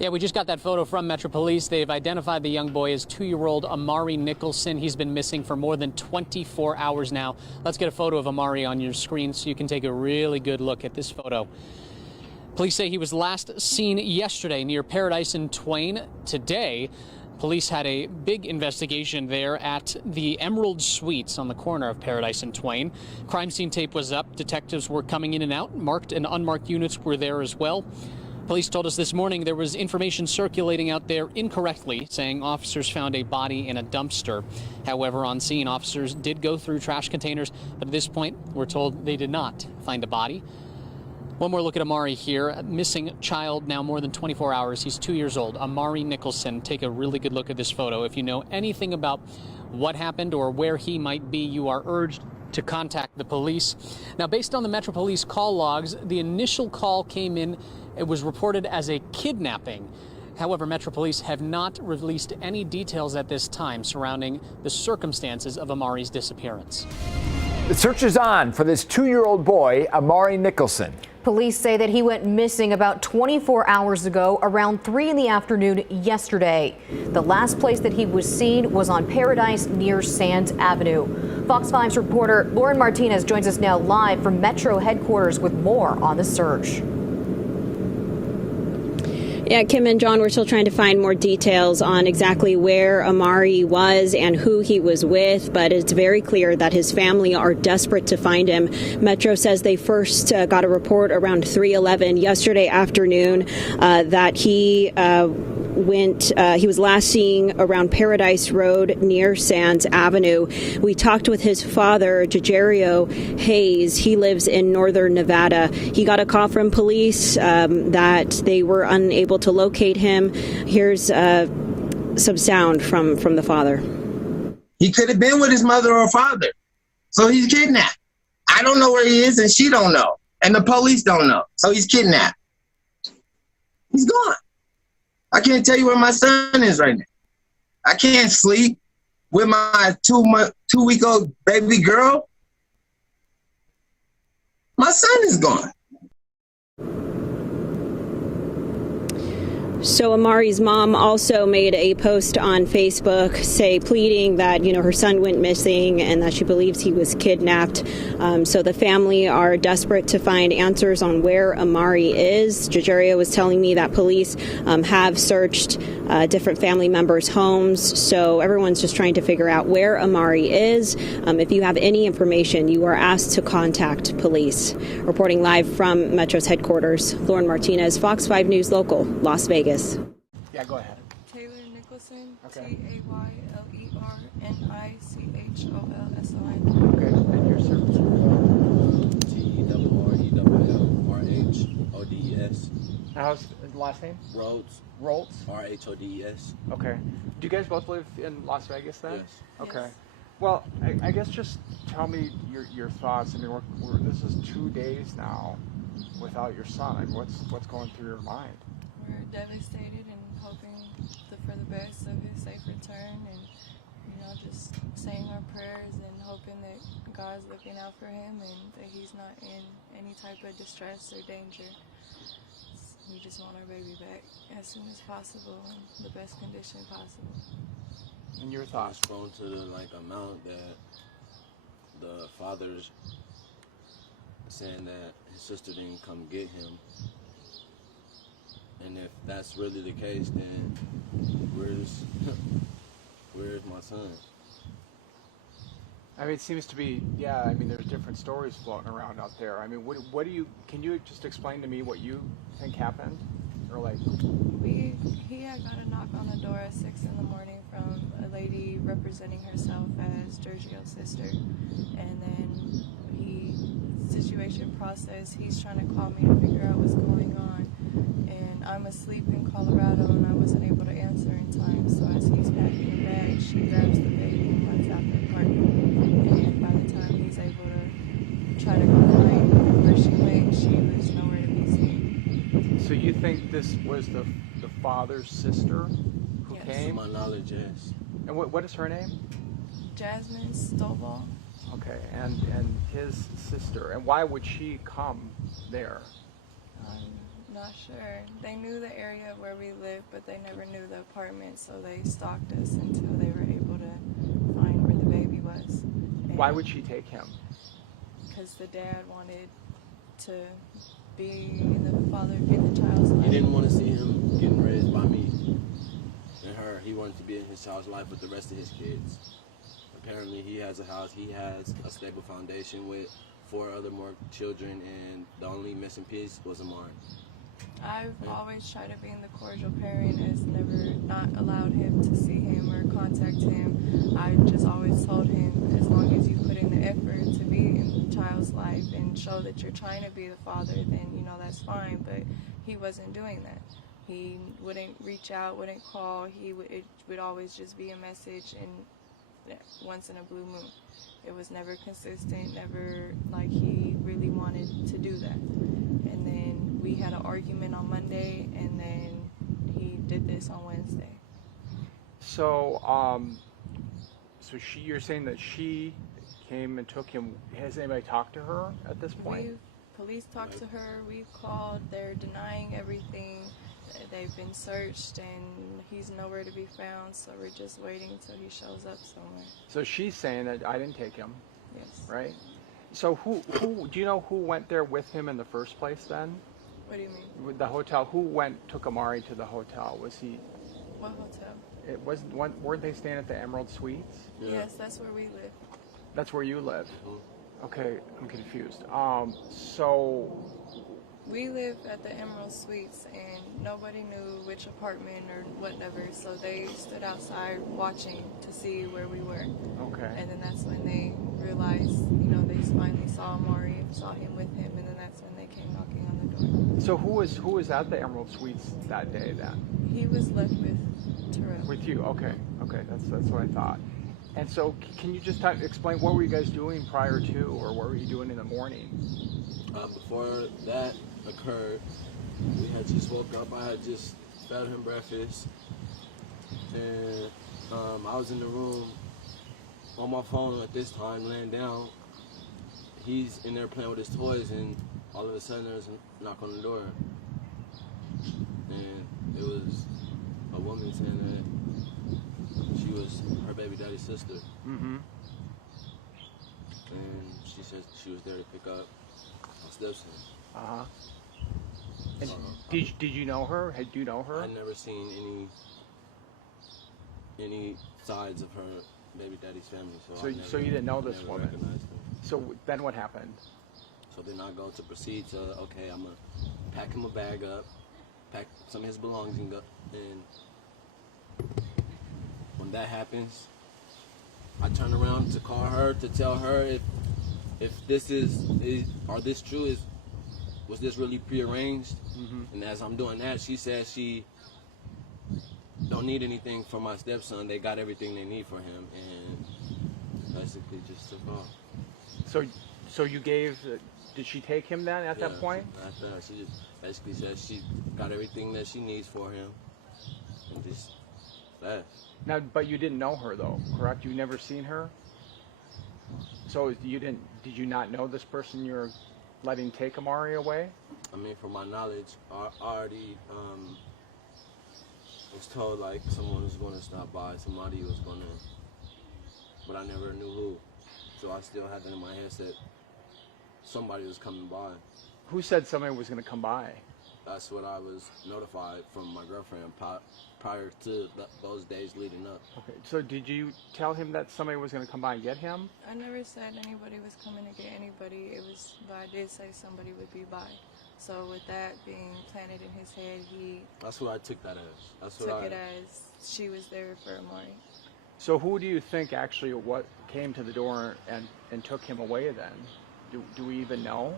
Yeah, we just got that photo from Metro Police. They've identified the young boy as 2-year-old Amari Nicholson. He's been missing for more than 24 hours now. Let's get a photo of Amari on your screen so you can take a really good look at this photo. Police say he was last seen yesterday near Paradise and Twain. Today, police had a big investigation there at the Emerald Suites on the corner of Paradise and Twain. Crime scene tape was up. Detectives were coming in and out. Marked and unmarked units were there as well. Police told us this morning there was information circulating out there incorrectly, saying officers found a body in a dumpster. However, on scene, officers did go through trash containers, but at this point, we're told they did not find a body. One more look at Amari here. A missing child now more than 24 hours. He's 2 years old. Amari Nicholson. Take a really good look at this photo. If you know anything about what happened or where he might be, you are urged to contact the police. Now, based on the Metro Police call logs, the initial call came in. It was reported as a kidnapping. However, Metro Police have not released any details at this time surrounding the circumstances of Amari's disappearance. The search is on for this 2-year-old boy, Amari Nicholson. Police say that he went missing about 24 hours ago, around 3 in the afternoon yesterday. The last place that he was seen was on Paradise near Sands Avenue. Fox 5's reporter Lauren Martinez joins us now live from Metro headquarters with more on the search. Yeah, Kim and John, we're still trying to find more details on exactly where Amari was and who he was with, but it's very clear that his family are desperate to find him. Metro says they first got a report around 3:11 yesterday afternoon that he was last seen around Paradise Road near Sands Avenue. We talked with his father, Jyrgio Hayes. He lives in northern Nevada. He got a call from police that they were unable to locate him. Here's some sound from the father. He could have been with his mother or father. So he's kidnapped. I don't know where he is and she don't know. And the police don't know. So he's kidnapped. He's gone. I can't tell you where my son is right now. I can't sleep with my 2-week-old baby girl. My son is gone. So Amari's mom also made a post on Facebook pleading that, her son went missing and that she believes he was kidnapped. So the family are desperate to find answers on where Amari is. Jyrgio was telling me that police have searched different family members' homes. So everyone's just trying to figure out where Amari is. If you have any information, you are asked to contact police. Reporting live from Metro's headquarters, Lauren Martinez, Fox 5 News Local, Las Vegas. Yeah, go ahead. Taylor Nicholson, Okay. TAYLERNICHOLSON. Okay, and your service? TERRERRHODES. How's the last name? Rhodes. Roltz? RHODES. Okay. Do you guys both live in Las Vegas then? Yes. Okay. Yes. Well, I guess just tell me your thoughts. I mean, this is 2 days now without your son. I mean, what's going through your mind? We're devastated and hoping for the best of his safe return, and just saying our prayers and hoping that God's looking out for him and that he's not in any type of distress or danger. We just want our baby back as soon as possible in the best condition possible. And your thoughts? Prone to the amount that the father's saying that his sister didn't come get him. And if that's really the case, then where's my son? I mean, it seems to be, I mean, there's different stories floating around out there. I mean, can you just explain to me what you think happened? Or He had got a knock on the door at 6 in the morning from a lady representing herself as Jyrgio's sister. And then situation process, he's trying to call me to figure out what's going on. And I'm asleep in Colorado and I wasn't able to answer in time. So as he's packing the bag, she grabs the baby and runs out the apartment. And by the time he's able to try to find where she went, she was nowhere to be seen. So you think this was the father's sister who Yes. came? To my knowledge, yes. And what is her name? Jasmine Stovall. Okay, and his sister. And why would she come there? I'm not sure. They knew the area where we lived, but they never knew the apartment, so they stalked us until they were able to find where the baby was. Why would she take him? Because the dad wanted to be the father in the child's life. He didn't want to see him getting raised by me and her. He wanted to be in his child's life with the rest of his kids. Apparently, he has a house. He has a stable foundation with 4 other more children, and the only missing piece was Amari. I've always tried to be the cordial parent, has never not allowed him to see him or contact him. I just always told him, as long as you put in the effort to be in the child's life and show that you're trying to be the father, then, you know, that's fine. But he wasn't doing that. He wouldn't reach out, wouldn't call. It would always just be a message, and once in a blue moon. It was never consistent, never like he really wanted to do that. And then we had an argument on Monday, and then he did this on Wednesday. So, you're saying that she came and took him. Has anybody talked to her at this point? Police talked to her, we've called, they're denying everything. They've been searched, and he's nowhere to be found, so we're just waiting until he shows up somewhere. So she's saying that I didn't take him. Yes. Right? So who do you know who went there with him in the first place then? What do you mean? With the hotel, who took Amari to the hotel? Was he? What hotel? It wasn't one. Weren't they staying at the Emerald Suites? Yeah. Yes, that's where we live. That's where you live. Mhm. Okay, I'm confused. So We live at the Emerald Suites, and nobody knew which apartment or whatever, so they stood outside watching to see where we were. okay. And then that's when they realized, you know, they finally saw Amari and saw him with him, and then that's when they came knocking on the door. So who was at the Emerald Suites that day then? He was left with Terrell. With you? Okay. That's what I thought. And so can you just explain what were you guys doing prior to, or what were you doing in the morning? Before that occurred, we had just woke up. I had just fed him breakfast, and I was in the room on my phone at this time, laying down. He's in there playing with his toys, and all of a sudden there's a knock on the door, and it was a woman saying that she was her baby daddy's sister. Mm-hmm. And she said she was there to pick up my stepson. Uh-huh. And did you know her? Do you know her? I'd never seen any sides of her baby daddy's family, So you didn't know this never woman. recognized her. So then what happened? So then I go to proceed to, okay, I'm gonna pack him a bag up, pack some of his belongings up, and when that happens, I turn around to call her to tell her if this are this true, was this really prearranged? Mm-hmm. And as I'm doing that, she says she don't need anything for my stepson. They got everything they need for him, and basically just took off. So you gave? Did she take him then at that point? After that, she just basically said she got everything that she needs for him, and just left. Now, but you didn't know her though, correct? You never seen her. So Did you not know this person you're letting take Amari away? I mean, from my knowledge, I already was told like someone was going to stop by, somebody was going to, but I never knew who. So I still had that in my head that somebody was coming by. Who said somebody was going to come by? That's what I was notified from my girlfriend prior to those days leading up. Okay. So did you tell him that somebody was going to come by and get him? I never said anybody was coming to get anybody. But I did say somebody would be by. So with that being planted in his head, he That's what I took that as. took it as she was there for Amari. So who do you think actually came to the door and took him away then? Do we even know?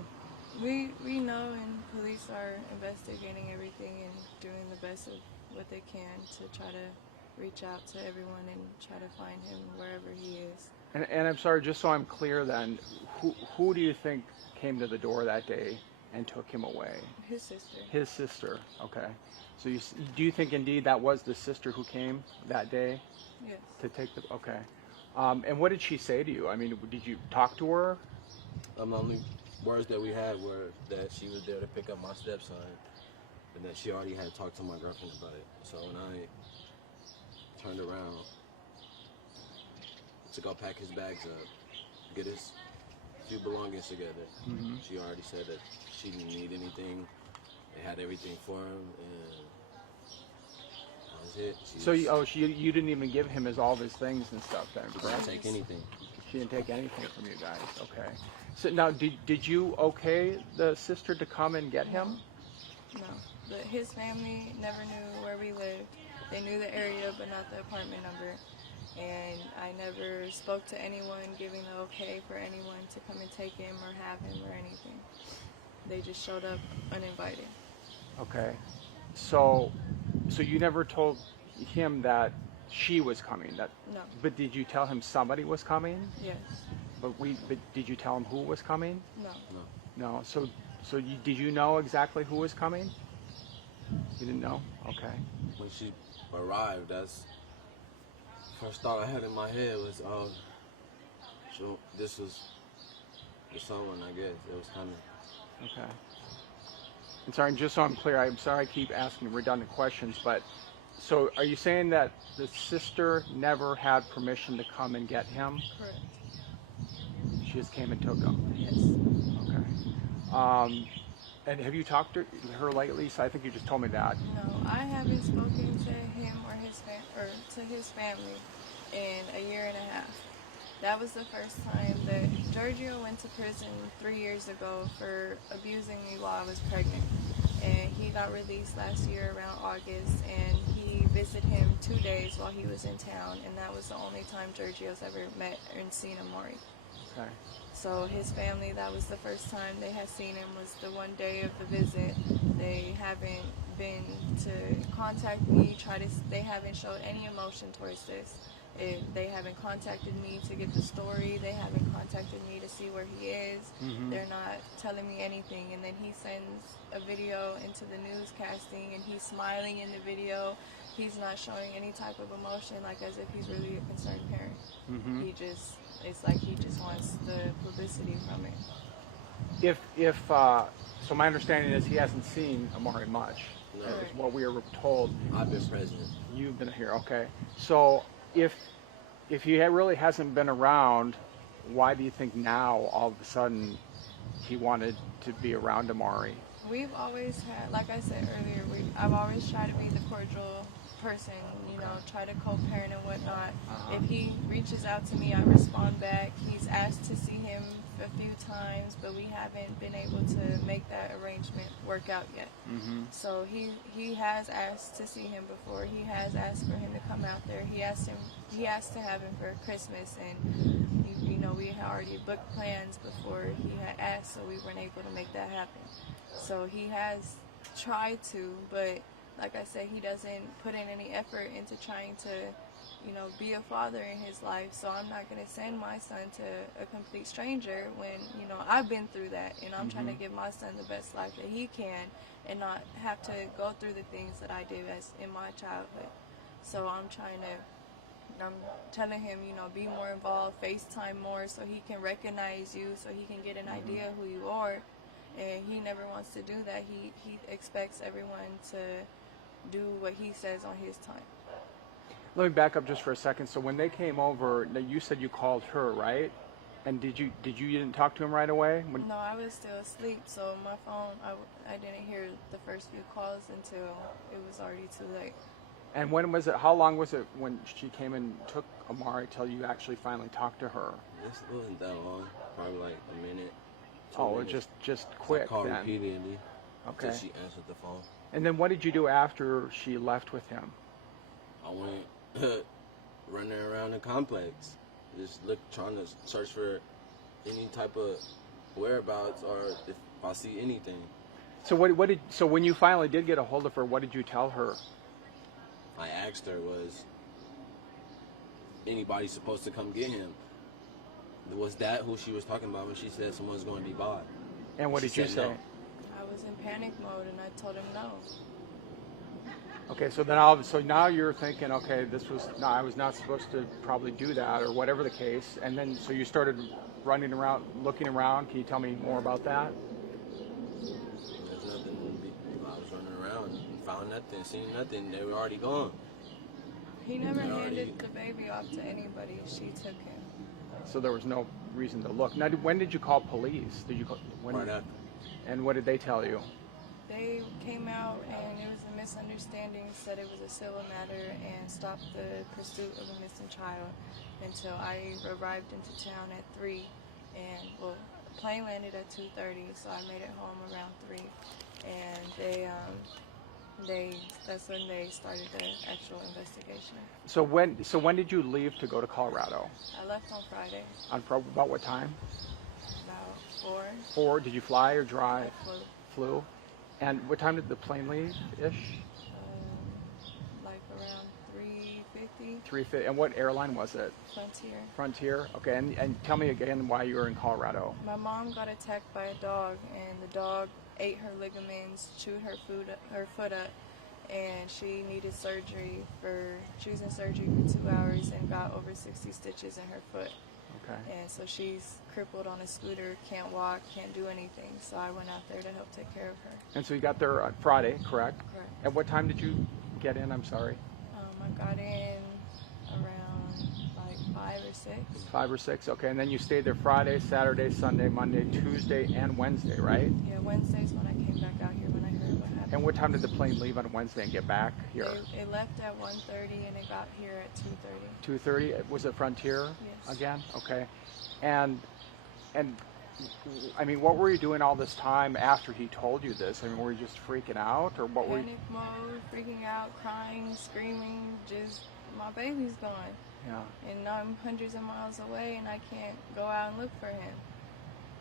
We know, and police are investigating everything and doing the best of what they can to try to reach out to everyone and try to find him wherever he is. And I'm sorry, just so I'm clear then, who do you think came to the door that day and took him away? His sister. His sister, okay. So do you think indeed that was the sister who came that day? Yes. To take okay. And what did she say to you? I mean, did you talk to her? The only words that we had were that she was there to pick up my stepson. And then she already had talked to my girlfriend about it. So when I turned around to go pack his bags up, get his few belongings together, she already said that she didn't need anything. They had everything for him, and that was it. So you didn't even give him all of his things and stuff then, She correct? didn't take anything. She didn't take anything from you guys. Okay. So now, did you okay the sister to come and get him? No, but his family never knew where we lived. They knew the area, but not the apartment number. And I never spoke to anyone giving the okay for anyone to come and take him or have him or anything. They just showed up uninvited. Okay. So you never told him that she was coming. No. But did you tell him somebody was coming? Yes. But did you tell him who was coming? No. No. So did you know exactly who was coming? You didn't know? Okay. When she arrived, that's first thought I had in my head was, oh, so this was the someone, I guess. It was coming. Okay. And sorry, just so I'm clear, I'm sorry I keep asking redundant questions, but so are you saying that the sister never had permission to come and get him? Correct. She just came and took him? Yes. Okay. And have you talked to her lately? So I think you just told me that. No, I haven't spoken to him or to his family in a year and a half. That was the first time that Jyrgio went to prison 3 years ago for abusing me while I was pregnant. And he got released last year around August, and he visited him 2 days while he was in town, and that was the only time Jyrgio's ever met and seen Amari. Okay. So his family, that was the first time they had seen him, was the one day of the visit. They haven't been to contact me, they haven't showed any emotion towards this. They haven't contacted me to get the story. They haven't contacted me to see where he is. They're not telling me anything. And then he sends a video into the newscasting, and he's smiling in the video. He's not showing any type of emotion, like as if he's really a concerned parent. It's like he just wants the publicity from it. So my understanding is he hasn't seen Amari much. No. Is what we were told. I've been present. You've been here, okay. So if he really hasn't been around, why do you think now all of a sudden he wanted to be around Amari? We've always had, like I said earlier, I've always tried to be the cordial person, try to co-parent and whatnot. If he reaches out to me, I respond back. He's asked to see him a few times, but we haven't been able to make that arrangement work out yet. So he has asked to see him before. He has asked for him to come out there. He asked to have him for Christmas, and we had already booked plans before he had asked, so we weren't able to make that happen. So he has tried to, but like I said, he doesn't put in any effort into trying to, be a father in his life. So I'm not going to send my son to a complete stranger when, I've been through that, and I'm trying to give my son the best life that he can and not have to go through the things that I did in my childhood. So I'm telling him, be more involved, FaceTime more so he can recognize you, so he can get an idea of who you are. And he never wants to do that. He expects everyone to do what he says on his time. Let me back up just for a second. So when they came over, now you said you called her, right? And you didn't talk to him right away? No, I was still asleep, so my phone, I didn't hear the first few calls until it was already too late. And when was it? How long was it when she came and took Amari till you actually finally talked to her? It wasn't that long. Probably like a minute. Oh, it just quick I called then. repeatedly. Okay. Until she answered the phone. And then what did you do after she left with him? I went running around the complex, just trying to search for any type of whereabouts or if I see anything. So so when you finally did get a hold of her, what did you tell her? I asked her, was anybody supposed to come get him? Was that who she was talking about when she said someone's going to be by? And what did you say? No. I was in panic mode, and I told him no. Okay, so now you're thinking, okay, I was not supposed to probably do that, or whatever the case. And then so you started running around, looking around. Can you tell me more about that? There's nothing. I was running around nothing, seen nothing. They were already gone. He never handed the baby off to anybody. She took him. So there was no reason to look. Now, when did you call police? Did you call, when? Right after. And what did they tell you? They came out and it was a misunderstanding, said it was a civil matter, and stopped the pursuit of a missing child until I arrived into town at 3. And, well, the plane landed at 2:30, so I made it home around 3. And that's when they started the actual investigation. So when did you leave to go to Colorado? I left on Friday, About what time? about 4. 4. Did you fly or drive? I flew. Flew. And what time did the plane leave? Ish. Like around 3:50. 3:50. And what airline was it? Frontier. Frontier. Okay. And tell me again why you were in Colorado. My mom got attacked by a dog, and the dog ate her ligaments, chewed her foot up, and she needed surgery she was in surgery for 2 hours and got over 60 stitches in her foot. Okay. And so she's crippled on a scooter, can't walk, can't do anything. So I went out there to help take care of her. And so you got there on Friday, correct? Correct. At what time did you get in? I'm sorry. I got in around like 5 or 6. 5 or 6. Okay. And then you stayed there Friday, Saturday, Sunday, Monday, Tuesday, and Wednesday, right? Yeah, Wednesday's when I came back out here when I heard what happened. And what time did the plane leave on Wednesday and get back here? It left at 1:30 and it got here at 2:30. 2:30. Was it Frontier? Yes. Again? Okay. And I mean, what were you doing all this time after he told you this? I mean, were you just freaking out, or what were you? Panic mode, freaking out, crying, screaming, just my baby's gone. Yeah. And I'm hundreds of miles away and I can't go out and look for him.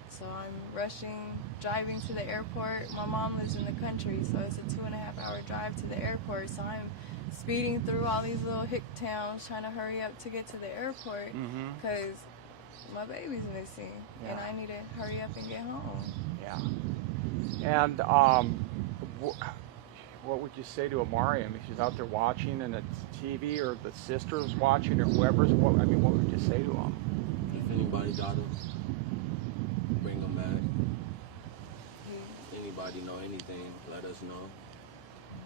So I'm rushing, driving to the airport. My mom lives in the country, so it's a 2.5-hour drive to the airport. So I'm speeding through all these little hick towns trying to hurry up to get to the airport because my baby's missing and I need to hurry up and get home. Yeah. And what would you say to Amari? I mean, she's out there watching and it's TV, or the sister's watching, or whoever's. What would you say to him? If anybody got him, bring him back. If anybody know anything, let us know.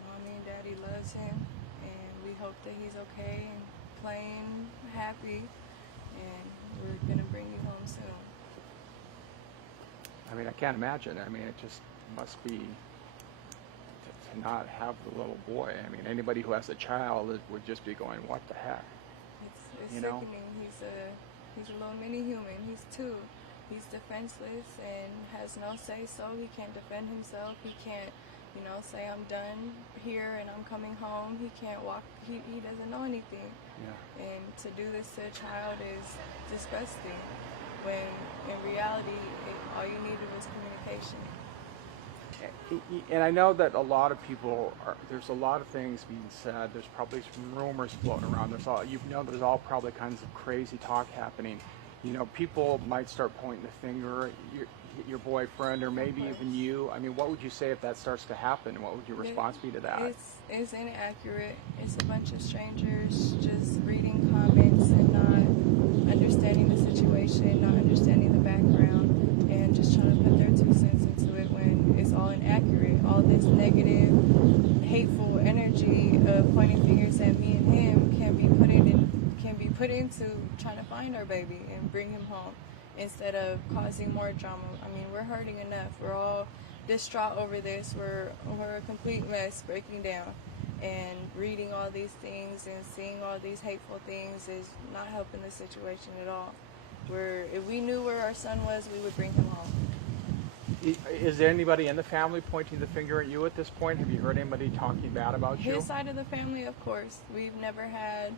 Mommy and Daddy loves him, and we hope that he's okay and playing happy, and we're gonna bring you home soon. I mean, I can't imagine. I mean, it just must be to not have the little boy. I mean, anybody who has a child would just be going, "What the heck?" It's You know? sickening. He's a little mini human. He's 2. He's defenseless and has no say so. He can't defend himself. He can't, say I'm done here and I'm coming home. He can't walk. He doesn't know anything. Yeah. And to do this to a child is disgusting. When in reality, all you needed was communication. And I know that a lot of people there's a lot of things being said. There's probably some rumors floating around. There's all probably kinds of crazy talk happening. People might start pointing the finger at your boyfriend, or maybe even you. I mean, what would you say if that starts to happen? What would your response be to that? It's inaccurate. It's a bunch of strangers just reading comments and not understanding the situation, not understanding the background, and just trying to put their 2 cents into it when it's all inaccurate. All this negative, hateful energy of pointing fingers at me and him can be put into trying to find our baby and bring him home, instead of causing more drama. I mean, we're hurting enough. We're all distraught over this. We're a complete mess, breaking down. And reading all these things and seeing all these hateful things is not helping the situation at all. If we knew where our son was, we would bring him home. Is there anybody in the family pointing the finger at you at this point? Have you heard anybody talking bad about you? His side of the family, of course. We've never had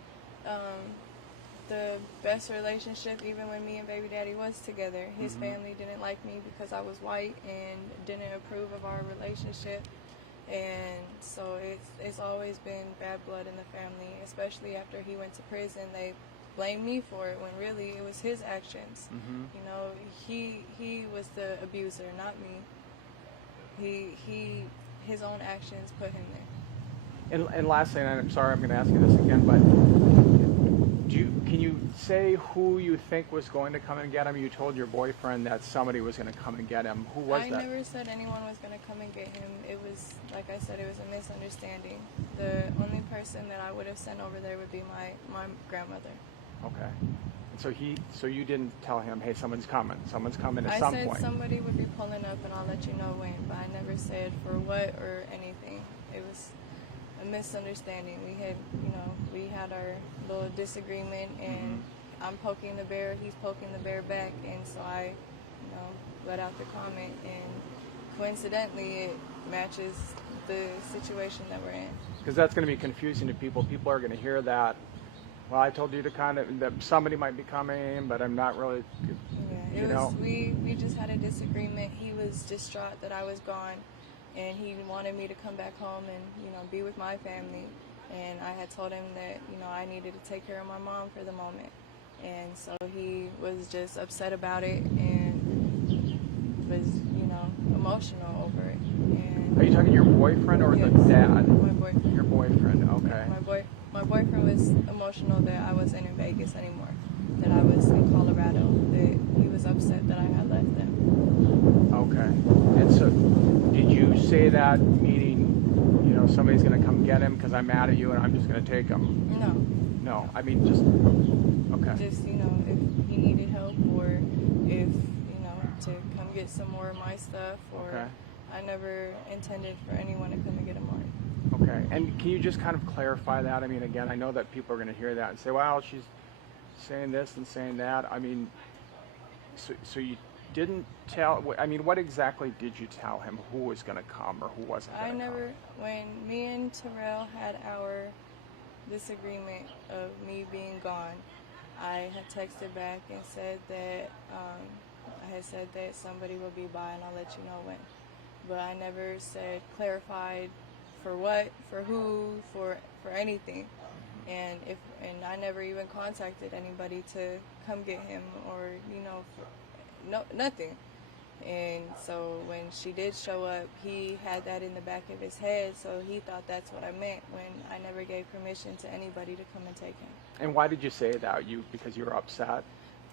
the best relationship, even when me and baby daddy was together. His family didn't like me because I was white and didn't approve of our relationship. And so it's always been bad blood in the family, especially after he went to prison. They blamed me for it when really it was his actions. He was the abuser, not me. His own actions put him there. And lastly, and I'm sorry I'm going to ask you this again, but Can you say who you think was going to come and get him? You told your boyfriend that somebody was going to come and get him. Who was that? I never said anyone was going to come and get him. It was, like I said, it was a misunderstanding. The only person that I would have sent over there would be my grandmother. Okay. And so you didn't tell him, hey, someone's coming at some point. I said somebody would be pulling up and I'll let you know when, but I never said for what or anything. It was a misunderstanding. We had our little disagreement, and I'm poking the bear, he's poking the bear back, and so I, let out the comment, and coincidentally it matches the situation that we're in. Because that's going to be confusing to people. People are going to hear that. Well, I told you to that somebody might be coming, but I'm not really. Yeah, we just had a disagreement. He was distraught that I was gone, and he wanted me to come back home and be with my family. And I had told him that I needed to take care of my mom for the moment, and so he was just upset about it and was emotional over it. And are you talking your boyfriend or yes, the dad? My boyfriend. Your boyfriend, okay. My boyfriend was emotional that I wasn't in Vegas anymore, that I was in Colorado, that he was upset that I had left them. Okay. And so did you say that meaning, somebody's going to come get him because I'm mad at you and I'm just going to take him? No, I mean just, okay. Just, if he needed help or if, to come get some more of my stuff or okay. I never intended for anyone to come and get Amari. Okay, and can you just kind of clarify that? I mean, again, I know that people are going to hear that and say, well, she's saying this and saying that. I mean, so you didn't tell, I mean, what exactly did you tell him? Who was going to come or who wasn't going to come? When me and Terrell had our disagreement of me being gone, I had texted back and said that, I had said that somebody will be by and I'll let you know when. But I never clarified for what, for who, for anything. And I never even contacted anybody to come get him or, nothing. And so when she did show up, he had that in the back of his head, so he thought that's what I meant when I never gave permission to anybody to come and take him. And why did you say that? Because you were upset?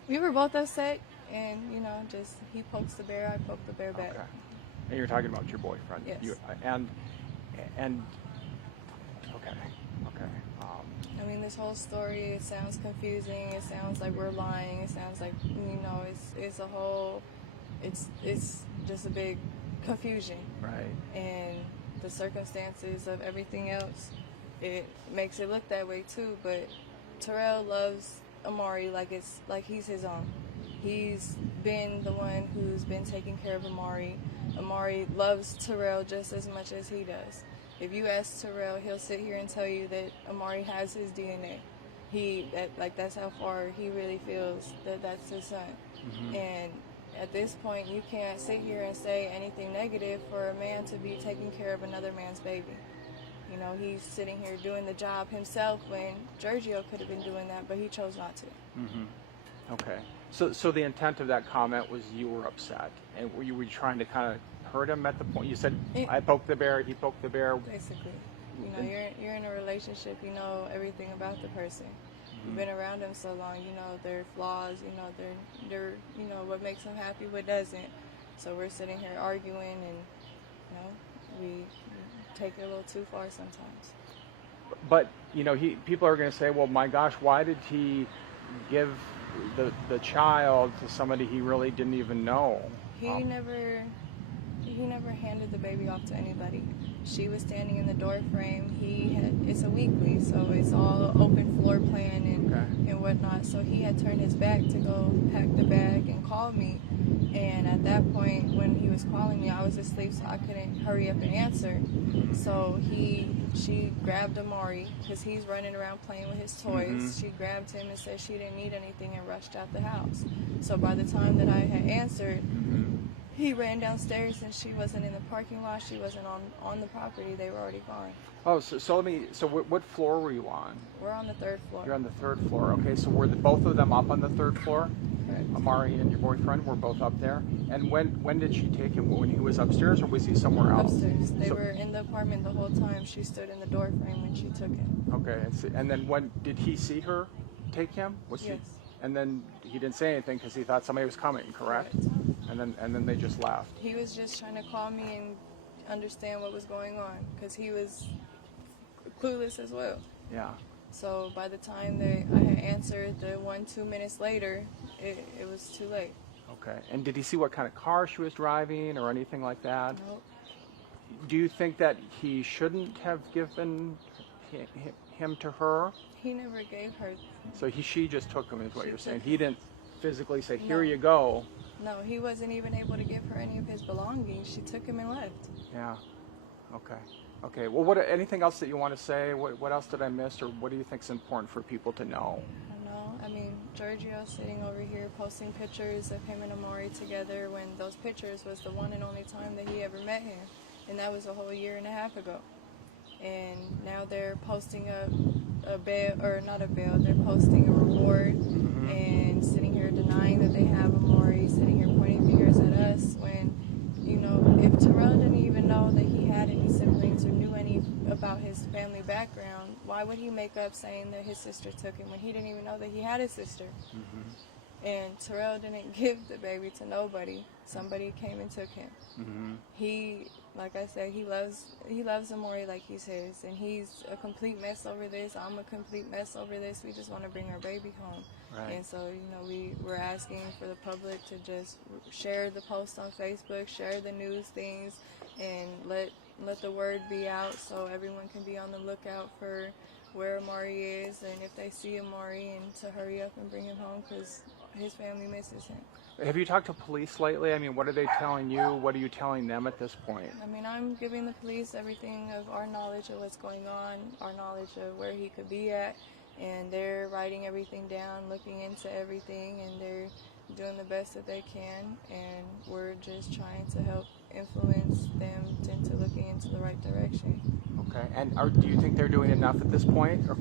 We were both upset, and, just he pokes the bear, I poke the bear back. Okay. And you're talking about your boyfriend? Yes. And okay. I mean, this whole story, it sounds confusing, it sounds like we're lying, it sounds like, it's a whole, it's just a big confusion. Right. And the circumstances of everything else, it makes it look that way too, but Terrell loves Amari like he's his own. He's been the one who's been taking care of Amari. Amari loves Terrell just as much as he does. If you ask Terrell, he'll sit here and tell you that Amari has his DNA. That's how far he really feels that that's his son. Mm-hmm. And at this point, you can't sit here and say anything negative for a man to be taking care of another man's baby. He's sitting here doing the job himself when Jyrgio could have been doing that, but he chose not to. Mm-hmm. Okay. So the intent of that comment was you were upset, and you were trying to kind of hurt him at the point. You said, I poked the bear, he poked the bear. Basically. You're in a relationship, you know everything about the person. Mm-hmm. You've been around them so long, you know their flaws, they're what makes them happy, what doesn't. So we're sitting here arguing, and we take it a little too far sometimes. But people are going to say, well, my gosh, why did he give the child to somebody he really didn't even know? He never handed the baby off to anybody. She was standing in the door frame. It's a weekly, so it's all open floor plan and whatnot. So he had turned his back to go pack the bag and call me. And at that point, when he was calling me, I was asleep, so I couldn't hurry up and answer. So she grabbed Amari, because he's running around playing with his toys. Mm-hmm. She grabbed him and said she didn't need anything and rushed out the house. So by the time that I had answered, he ran downstairs, and she wasn't in the parking lot. She wasn't on the property. They were already gone. Oh, so what floor were you on? We're on the 3rd floor. You're on the 3rd floor. Okay, so were both of them up on the 3rd floor? Correct. Amari and your boyfriend were both up there. And when did she take him? When he was upstairs, or was he somewhere else? Upstairs. They were in the apartment the whole time. She stood in the door frame when she took him. Okay, and then when did he see her take him? Was Yes. he? And then he didn't say anything because he thought somebody was coming, correct? And then they just left. He was just trying to call me and understand what was going on because he was clueless as well. Yeah. So by the time that I had answered the 2 minutes later, it was too late. Okay. And did he see what kind of car she was driving or anything like that? Nope. Do you think that he shouldn't have given him to her? He never gave her. So she just took him, is what She you're saying. took He didn't physically say, "Here No. you go." No, he wasn't even able to give her any of his belongings. She took him and left. Yeah. Okay. Okay. Well, what? Anything else that you want to say? What else did I miss, or what do you think is important for people to know? I don't know. I mean, Jyrgio sitting over here posting pictures of him and Amari together when those pictures was the one and only time that he ever met him, and that was a whole year and a half ago. And now they're posting a bail, or not a bail, they're posting a reward and sitting here denying that they have Amari, sitting here pointing fingers at us when, you know, if Terrell didn't even know that he had any siblings or knew any about his family background, why would he make up saying that his sister took him when he didn't even know that he had a sister? And Terrell didn't give the baby to nobody. Somebody came and took him. He, like I said, he loves Amari like he's his, and he's a complete mess over this. I'm a complete mess over this. We just want to bring our baby home. Right. And so, you know, we're asking for the public to just share the post on Facebook, share the news things, and let the word be out so everyone can be on the lookout for where Amari is, and if they see Amari, and to hurry up and bring him home because his family misses him. Have you talked to police lately? I mean, what are they telling you? What are you telling them at this point? I mean, I'm giving the police everything of our knowledge of what's going on, our knowledge of where he could be at, and they're writing everything down, looking into everything, and they're doing the best that they can, and we're just trying to help influence them into looking into the right direction. Okay. And do you think they're doing enough at this point? Or?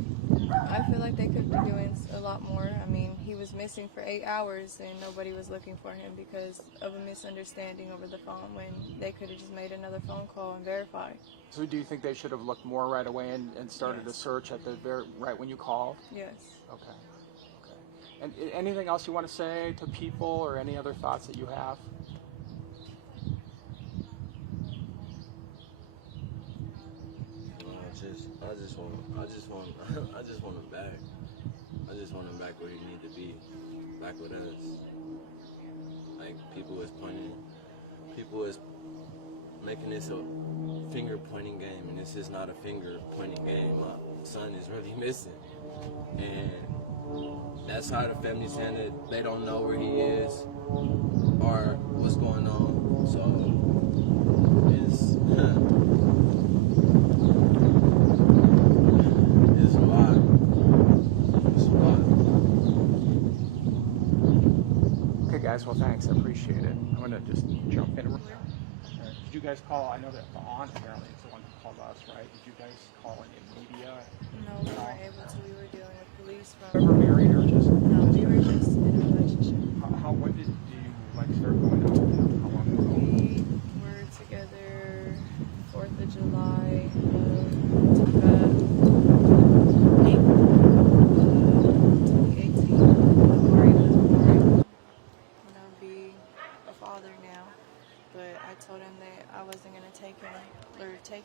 I feel like they could be doing a lot more. I mean, he was missing for 8 hours and nobody was looking for him because of a misunderstanding over the phone when they could have just made another phone call and verified. So do you think they should have looked more right away and started a search at the right when you called? Yes. Okay. Okay. And anything else you want to say to people, or any other thoughts that you have? I just want him back. I just want him back where he need to be, back with us. Like, people is making this a finger pointing game, and this is not a finger pointing game. My son is really missing, and that's how the family's saying that they don't know where he is or what's going on. So it's it's a lot. It's a lot. Okay, guys. Well, thanks. I appreciate it. I'm gonna just jump in. Did you guys call? I know that the aunt apparently is the one who called us, right? Did you guys call any media? No, we weren't able to. We were dealing with police from... Ever married or just? No, we were just in a relationship. When did you start going out with him? How long ago? We were together 4th of July of 2018. Amari was born. Be a father now, but I told him that I wasn't going to take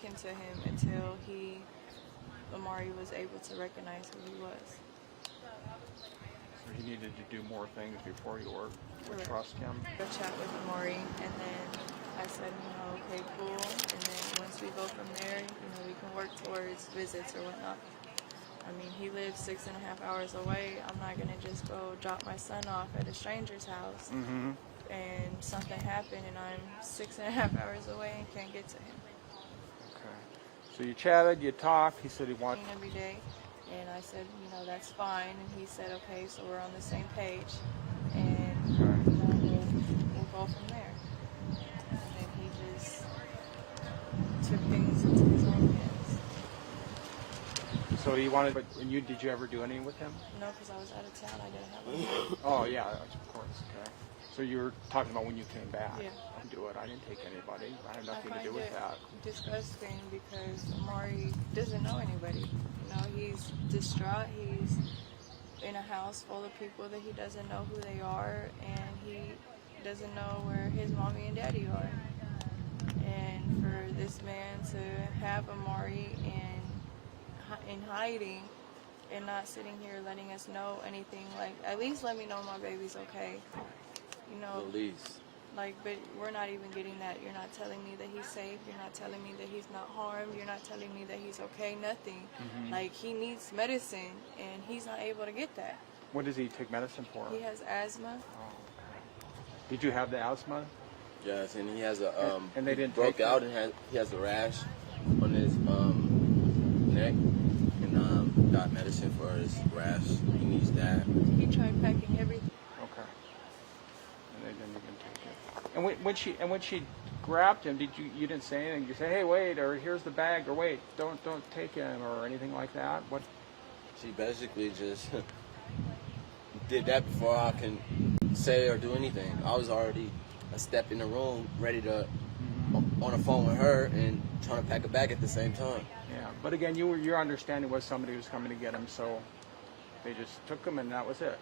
him to him until Amari was able to recognize who he was. So he needed to do more things before you would trust him. Go chat with Amari, and then I said, okay, cool. And then once we go from there, we can work towards visits or whatnot. I mean, he lives 6.5 hours away. I'm not gonna just go drop my son off at a stranger's house and something happened and I'm 6.5 hours away and can't get to him. Okay. So you chatted, you talked. He said he wanted Every day, and I said, that's fine. And he said, okay, so we're on the same page, and we'll go from there. And then he just took things into his own hands. So he wanted, did you ever do anything with him? No, because I was out of town. I didn't have one. Oh yeah, of course. Okay. So you were talking about when you came back. Yeah. I didn't do it. I didn't take anybody. I had nothing to I do find with it that. disgusting because Amari doesn't know anybody. He's distraught. in a house full of people that he doesn't know who they are, and he doesn't know where his mommy and daddy are. And for this man to have Amari in hiding and not sitting here letting us know anything, like, at least let me know my baby's okay, you know. At least. Like, but we're not even getting that. You're not telling me that he's safe. You're not telling me that he's not harmed. You're not telling me that he's okay. Nothing. Like, he needs medicine, and he's not able to get that. What does he take medicine for? He has asthma. Oh, okay. Did you have the asthma? Yes, and he has a and they didn't broke take out it? and he has a rash on his neck, and got medicine for his rash. He needs that. He tried packing everything. Okay. And they didn't even take it. And when she grabbed him, you didn't say anything? You say, hey, wait, or here's the bag, or wait, don't take him, or anything like that? What? She basically just did that before I can say or do anything. I was already a step in the room, ready to on the phone with her and trying to pack a bag at the same time. Yeah, but again, your understanding was somebody was coming to get him, so they just took him, and that was it.